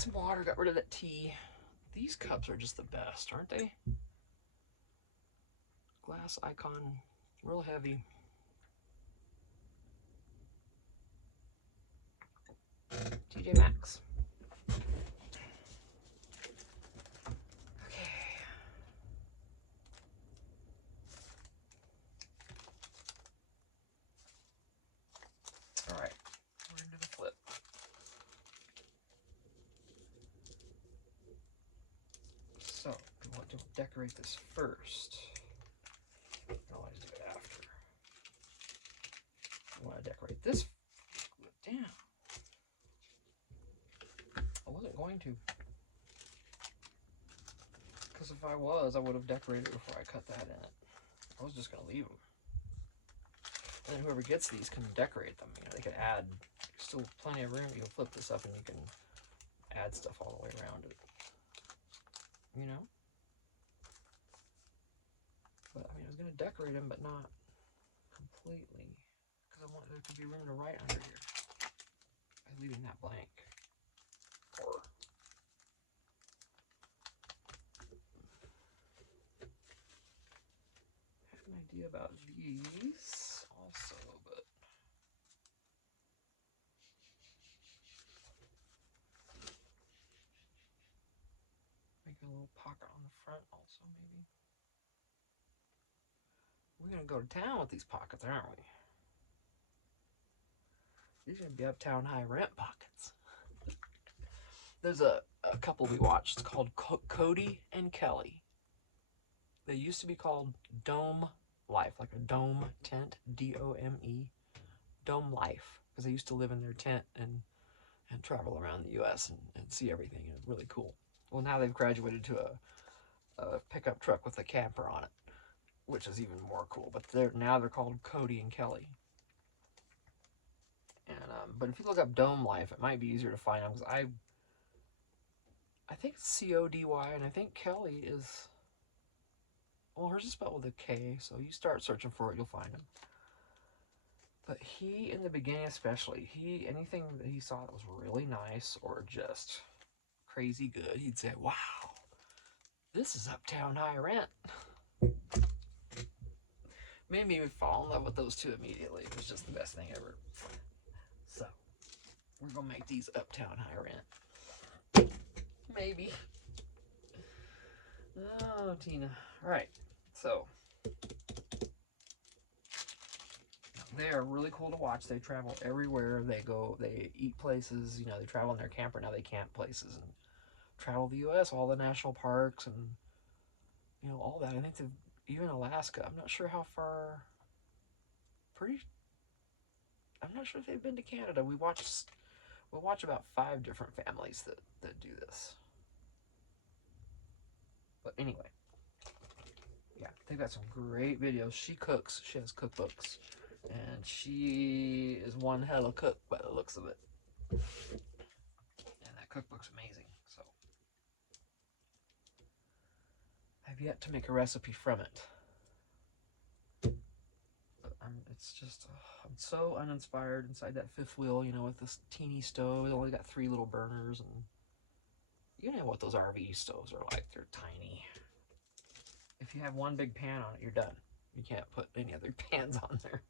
some water, got rid of that tea. These cups are just the best, aren't they? Glass Icon, real heavy. TJ Maxx. Alright, we're into the flip. So, we want to decorate this first. I always do it after. I want to decorate this. Damn. I wasn't going to. Because if I was, I would have decorated before I cut that in. I was just going to leave them. And then whoever gets these can decorate them. You know, they could add, still plenty of room. You'll flip this up and you can add stuff all the way around it. You know? But I mean, I was going to decorate them, but not completely. Because I want there to be room to write under here. By leaving that blank. Or I have an idea about these also, but make a little pocket on the front also, maybe. We're gonna go to town with these pockets, aren't we? These are gonna be uptown high rent pockets. There's a couple we watched. It's called Cody and Kelly. They used to be called Dome Life, like a dome tent, D-O-M-E, Dome Life, because they used to live in their tent and travel around the U.S. and see everything. It was really cool. Well, now they've graduated to a pickup truck with a camper on it, which is even more cool. But now they're called Cody and Kelly. And but if you look up Dome Life, it might be easier to find them, because I think it's C-O-D-Y, and I think Kelly is, well, hers is spelled with a K, so you start searching for it, you'll find him. But he, in the beginning especially, anything that he saw that was really nice or just crazy good, he'd say, wow, this is uptown high rent. Made me fall in love with those two immediately. It was just the best thing ever. So, we're going to make these uptown high rent. Maybe. Oh, Tina. All right. So, they are really cool to watch. They travel everywhere. They go, they eat places. You know, they travel in their camper. Now they camp places and travel the U.S., all the national parks and, you know, all that. I think they've, even Alaska. I'm not sure how far. I'm not sure if they've been to Canada. We'll watch about 5 different families that do this. But anyway, yeah, they've got some great videos. She cooks. She has cookbooks. And she is one hell of a cook by the looks of it. And that cookbook's amazing. So, I've yet to make a recipe from it. But it's just, I'm so uninspired inside that fifth wheel, you know, with this teeny stove. It's only got 3 little burners, and you know what those RV stoves are like. They're tiny. If you have one big pan on it, you're done. You can't put any other pans on there.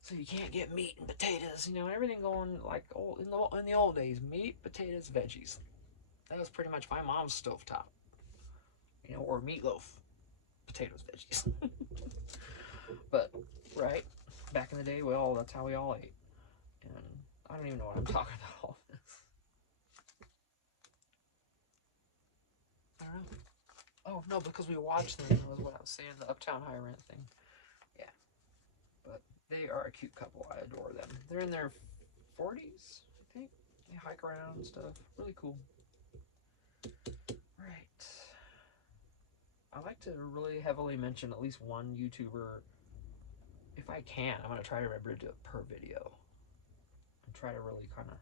So you can't get meat and potatoes, you know, everything going like in the old days, meat, potatoes, veggies. That was pretty much my mom's stovetop. You know, or meatloaf, potatoes, veggies. But, right, back in the day, that's how we all ate. And I don't even know what I'm talking about all this. I don't know. Oh, no, because we watched them, was what I was saying, the Uptown High Rent thing. Yeah. But they are a cute couple. I adore them. They're in their 40s, I think. They hike around and stuff. Really cool. Right. I like to really heavily mention at least one YouTuber. If I can, I'm going to try to remember to do it per video. And try to really kind of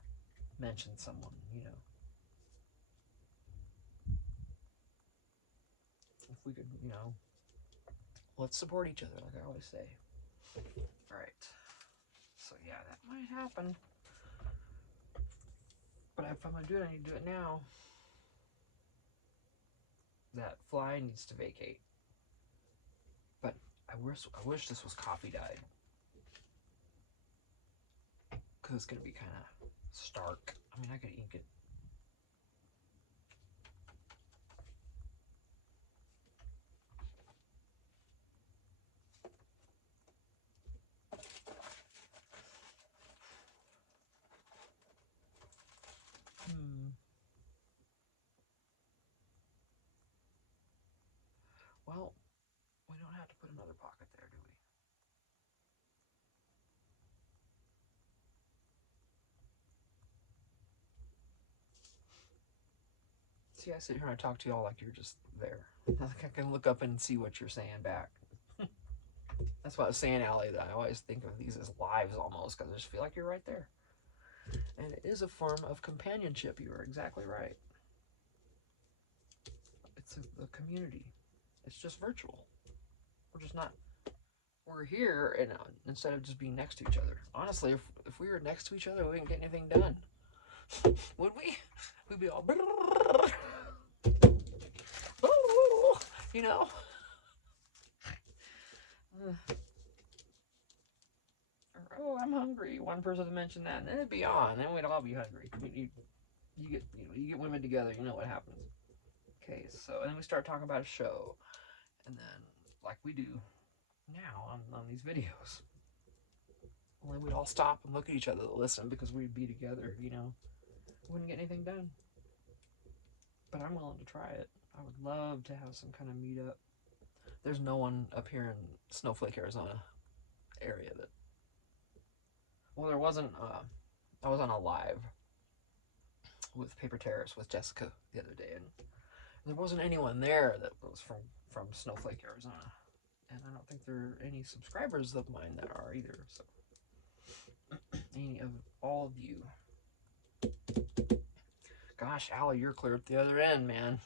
mention someone, you know. If we could, you know, let's support each other, like I always say. All right. So yeah, that might happen. But if I'm gonna do it, I need to do it now. That fly needs to vacate. But I wish this was coffee dyed. Because it's gonna be kind of stark. I mean, I could ink it. Well, we don't have to put another pocket there, do we? See, I sit here and I talk to y'all like you're just there. Like I can look up and see what you're saying back. That's what I was saying, Allie, that I always think of these as lives almost, because I just feel like you're right there. And it is a form of companionship. You are exactly right. It's a community. It's just virtual. We're just not. We're here, and instead of just being next to each other. Honestly, if we were next to each other, we wouldn't get anything done. Would we? We'd be all, you know? Oh, I'm hungry. One person would mention that, and then it'd be on. Then we'd all be hungry. You get women together, you know what happens. Okay, so and then we start talking about a show, and then like we do now on these videos. Well, then we'd all stop and look at each other to listen because we'd be together, you know. Wouldn't get anything done. But I'm willing to try it. I would love to have some kind of meetup. There's no one up here in Snowflake, Arizona area that. Well, there wasn't. I was on a live with Paper Terrace with Jessica the other day, and there wasn't anyone there that was from Snowflake, Arizona, and I don't think there are any subscribers of mine that are either. So, any of all of you. Gosh, Allie, you're clear at the other end, man.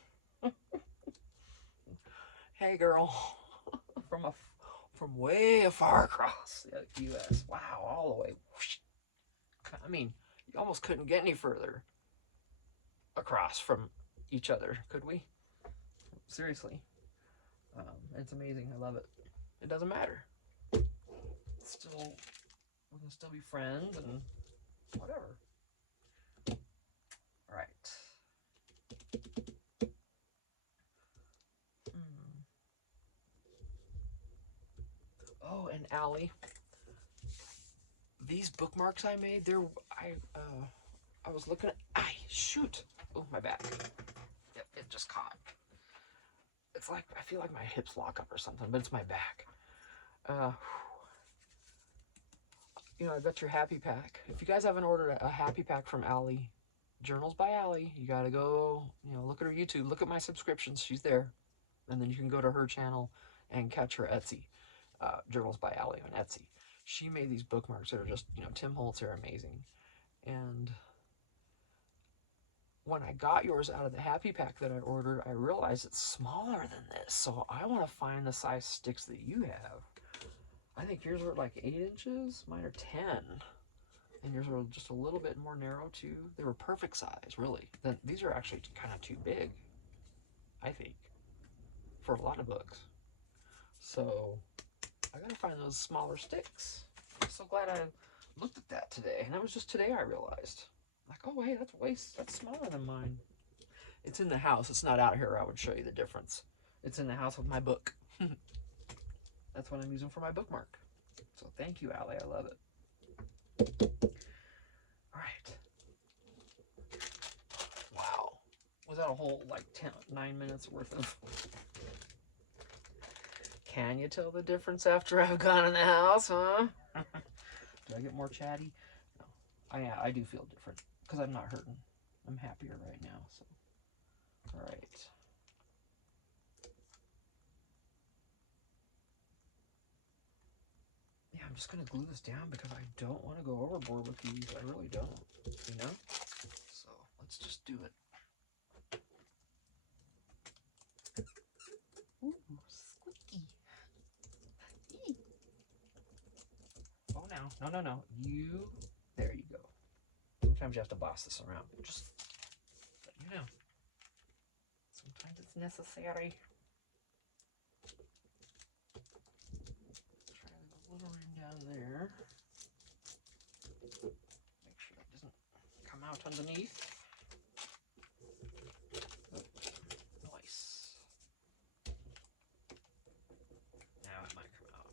Hey, girl, from way far across the U.S. Wow, all the way. Whoosh. I mean, you almost couldn't get any further across from each other, could we? Seriously. It's amazing. I love it. It doesn't matter. Still, we can still be friends and whatever. All right. Oh, and Allie, these bookmarks I made, I was looking at, shoot. Oh, my back. Yep, it just caught. It's like, I feel like my hips lock up or something, but it's my back. You know, I got your happy pack. If you guys haven't ordered a happy pack from Allie, Journals by Allie, you gotta go, you know, look at her YouTube, look at my subscriptions, she's there. And then you can go to her channel and catch her Etsy, Journals by Allie on Etsy. She made these bookmarks that are just, you know, Tim Holtz are amazing. And when I got yours out of the happy pack that I ordered, I realized it's smaller than this. So I want to find the size sticks that you have. I think yours were like 8 inches, mine are 10. And yours were just a little bit more narrow too. They were perfect size, really. These are actually kind of too big, I think, for a lot of books. So I gotta find those smaller sticks. I'm so glad I looked at that today. And that was just today I realized. Like, oh hey, that's smaller than mine. It's in the house. It's not out here. I would show you the difference. It's in the house with my book. That's what I'm using for my bookmark. So thank you, Allie. I love it. All right. Wow. Was that a whole like 9 minutes worth of... Can you tell the difference after I've gone in the house, huh? Do I get more chatty? No. I do feel different because I'm not hurting. I'm happier right now. So, all right. Yeah, I'm just gonna glue this down because I don't want to go overboard with these. I really don't. You know. So let's just do it. Ooh, squeaky. Oh, no. You. There you go. sometimes you have to boss this around. Just let you know. Sometimes it's necessary. Try the little ring down there. Make sure that doesn't come out underneath. Oh, nice. Now it might come out.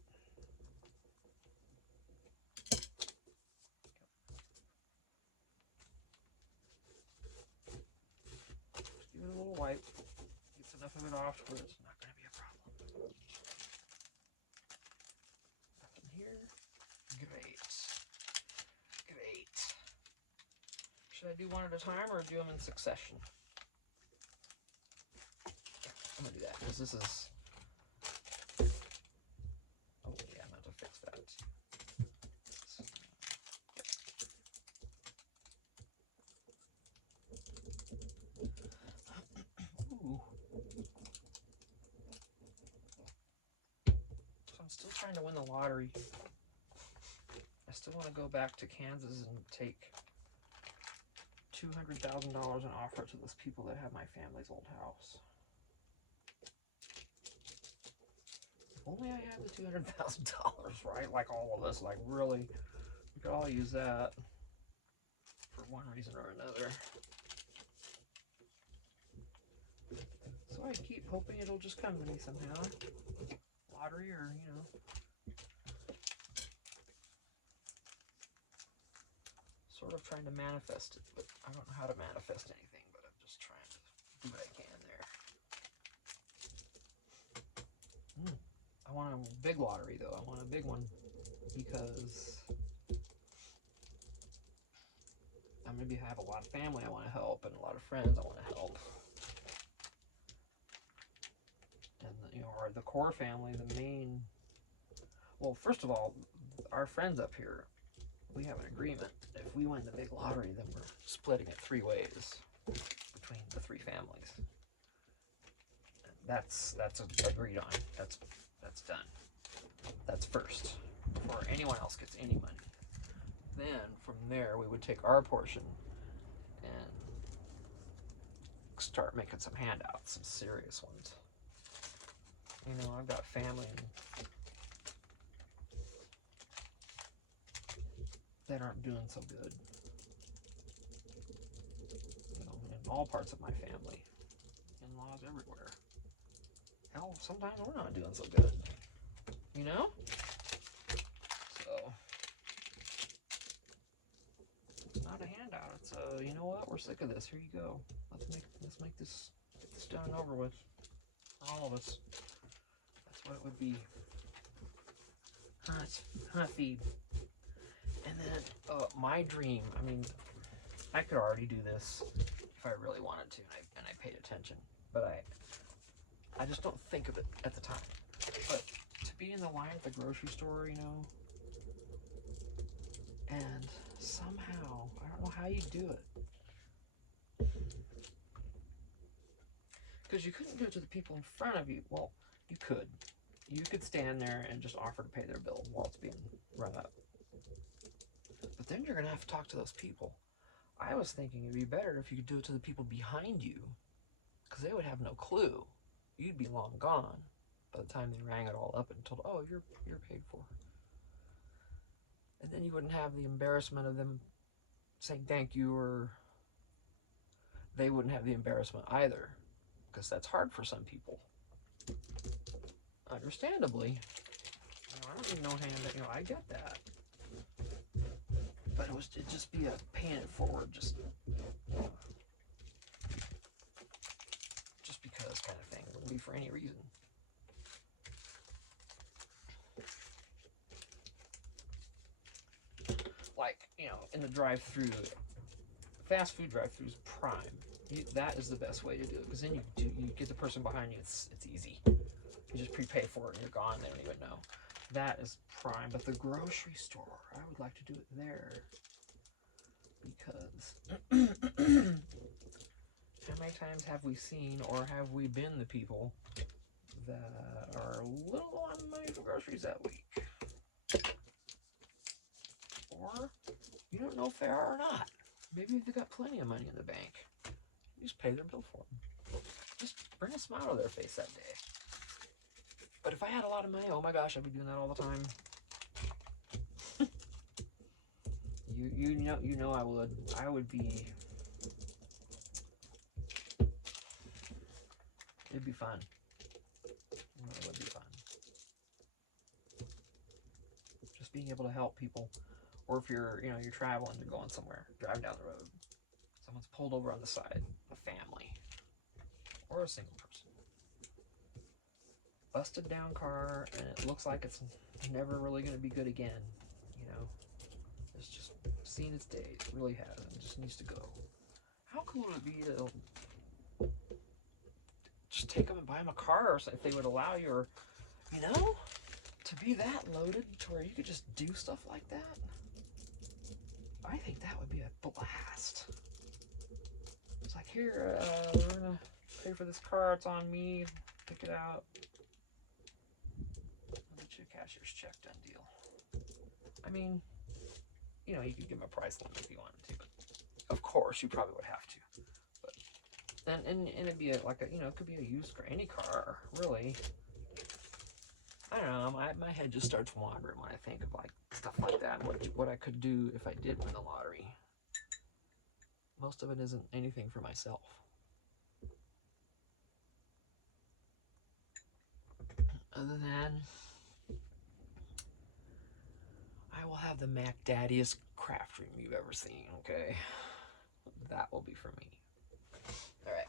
Just give it a little wipe. Gets enough of it off where it's not going to be a problem. Nothing here. Great. Great. Should I do one at a time or do them in succession? I'm going to do that because this is... Oh, yeah, I meant to fix that. Ooh. So I'm still trying to win the lottery. I still want to go back to Kansas and take $200,000 and offer it to those people that have my family's old house. If only I had the $200,000, right? Like all of us, like really, we could all use that for one reason or another. So I keep hoping it'll just come to me somehow. Lottery or, you know. Sort of trying to manifest it, but I don't know how to manifest anything, but I'm just trying to do what I can there. I want a big lottery though. I want a big one because I'm going to have a lot of family I want to help and a lot of friends I want to help. And you know, the core family, the main, well, first of all, our friends up here, we have an agreement. If we win the big lottery, then we're splitting it 3 ways between the 3 families. And that's agreed on. That's done. That's first before anyone else gets any money. Then from there, we would take our portion and start making some handouts, some serious ones. You know, I've got family that aren't doing so good. You know, in all parts of my family. In-laws everywhere. Hell, sometimes we're not doing so good. You know? So, it's not a handout. It's a, you know what? We're sick of this. Here you go. Let's make this, get this done and over with. For all of us. That's what it would be. Feed. And then, my dream, I mean, I could already do this if I really wanted to, and I paid attention, but I just don't think of it at the time. But to be in the line at the grocery store, you know, and somehow, I don't know how you do it. Because you couldn't do it to the people in front of you. Well, you could. You could stand there and just offer to pay their bill while it's being run up. But then you're going to have to talk to those people. I was thinking it'd be better if you could do it to the people behind you, because they would have no clue. You'd be long gone by the time they rang it all up and told, oh, you're paid for. And then you wouldn't have the embarrassment of them saying thank you, or they wouldn't have the embarrassment either, because that's hard for some people. Understandably. You know, I don't even know I get that. But it'd just be a paying it forward, just because kind of thing. It wouldn't be for any reason. Like, you know, in the drive-through, fast food drive-throughs, prime. That is the best way to do it, because then you get the person behind you. It's easy. You just prepay for it and you're gone. They don't even know. That is prime. But the grocery store, I would like to do it there, because how many times have we seen, or have we been the people that are a little low on money for groceries that week? Or you don't know if they are or not. Maybe they've got plenty of money in the bank. You just pay their bill for them. Just bring a smile to their face that day. But if I had a lot of money, oh my gosh, I'd be doing that all the time. you know I would. I would be. It'd be fun. It would be fun. Just being able to help people, or if you're traveling, you're going somewhere, driving down the road, someone's pulled over on the side, a family, or a single person, busted down car, and it looks like it's never really going to be good again. It's just seen its days, really has, and it just needs to go. How cool would it be to just take them and buy them a car, or if they would allow you, or to be that loaded to where you could just do stuff like that? I think that would be a blast. It's like, here, we're gonna pay for this car, it's on me, pick it out. I'll get you a cashier's check, done deal. I mean, you could give them a price limit if you wanted to, but of course you probably would have to. But then, and it'd be it could be a used car, any car, really. I don't know, my head just starts wandering when I think of stuff like that, what I could do if I did win the lottery. Most of it isn't anything for myself. Other than, I will have the Mac Daddiest craft room you've ever seen, okay? That will be for me. Alright.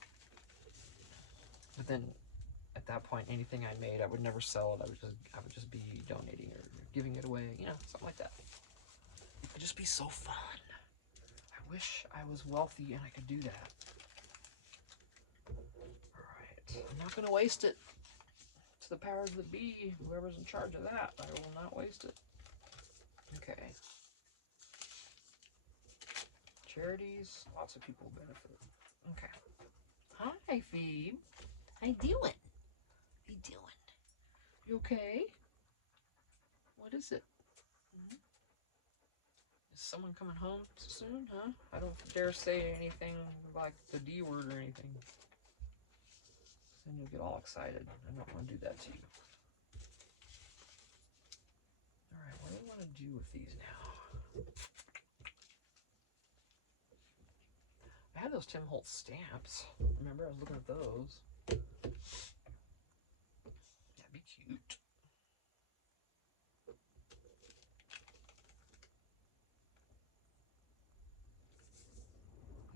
But then, at that point, anything I made, I would never sell it. I would just be donating or giving it away, something like that. It would just be so fun. I wish I was wealthy and I could do that. Alright. I'm not going to waste it. To the powers that be, whoever's in charge of that, I will not waste it. Okay. Charities, lots of people benefit. Okay. Hi, Phoebe. How you doing? How you doing? You okay? What is it? Is someone coming home soon, huh? I don't dare say anything like the D word or anything. Then you'll get all excited. I don't want to do that to you. Alright, what do I want to do with these now? I had those Tim Holtz stamps. Remember, I was looking at those. That'd be cute.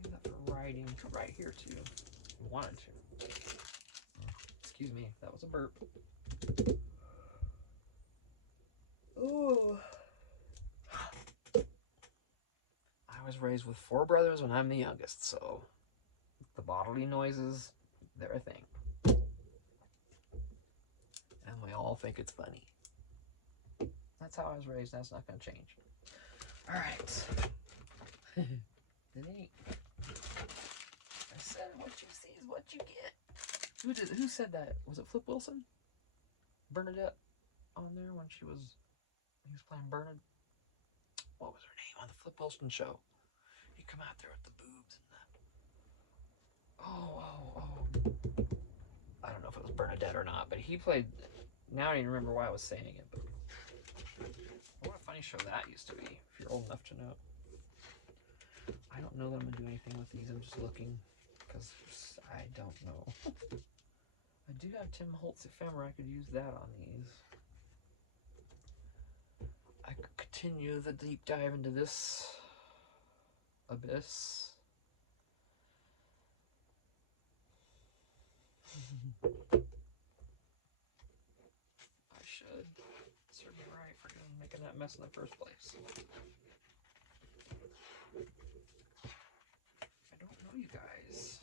Use that for writing. You could write here too, if you wanted to. Excuse me, that was a burp. Ooh. I was raised with 4 brothers and I'm the youngest, so the bodily noises, they're a thing. And we all think it's funny. That's how I was raised, that's not going to change. Alright. It ain't. I said what you see is what you get. Who said that? Was it Flip Wilson? Bernadette on there when he was playing Bernard? What was her name on the Flip Wilson show? He'd come out there with the boobs and the... I don't know if it was Bernadette or not, but he played... Now I don't even remember why I was saying it, but... What a funny show that used to be, if you're old enough to know. I don't know that I'm going to do anything with these, I'm just looking, because I don't know. I do have Tim Holtz ephemera, I could use that on these. I could continue the deep dive into this abyss. I should. Serve me right for making that mess in the first place. I don't know you guys.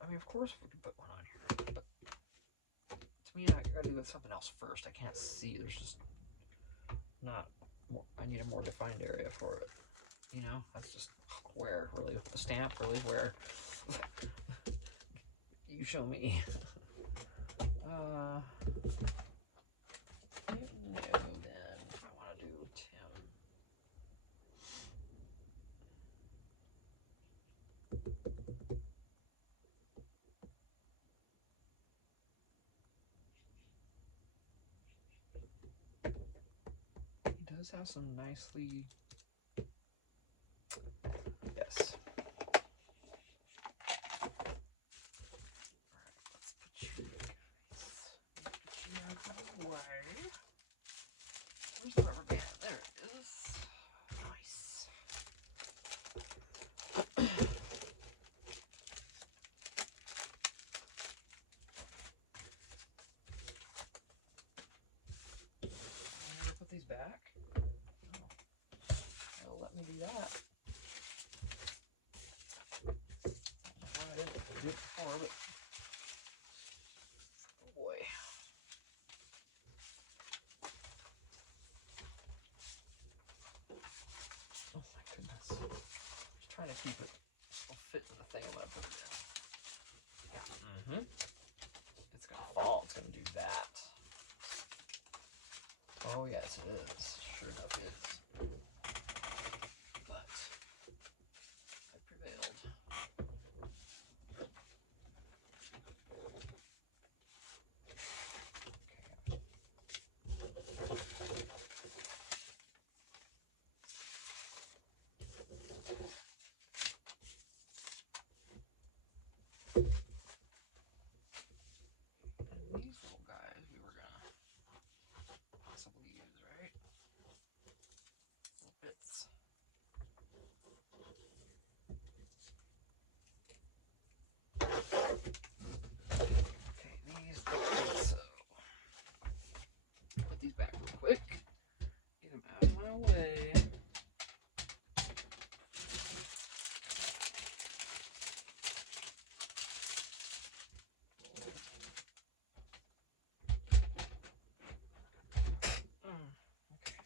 I mean, of course we could put one on here, but to me, I gotta do something else first. I can't see. There's just not more. I need a more defined area for it. That's just where, really. The stamp, really, where? You show me. then I want to do Tim. He does have some nicely, yes. Where's the rubber band? There it is. Nice. I'll never put these back. Oh, it'll let me do that. I didn't do it before, but oh boy. Oh my goodness. Just trying to keep it. It'll fit in the thing I'm going to put it in. It's going to fall. It's going to do that. Oh yes, it is. Sure enough is. But I prevailed. And these little guys we were gonna possibly use, right? Little bits. Okay, these look good, so put these back real quick. Get them out of my way. Okay.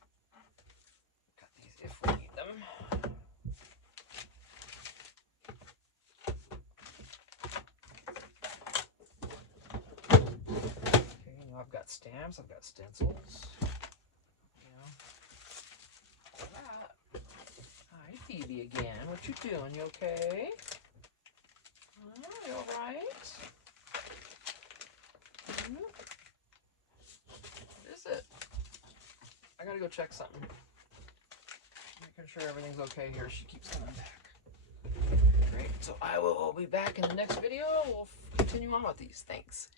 Got these if we need them. Okay, now I've got stamps, I've got stencils. You know. All that. Hi, Phoebe again. What you doing? You okay? You all right? What is it? I gotta go check something. Making sure everything's okay here. She keeps coming back. Great. So I will be back in the next video. We'll continue on with these. Thanks.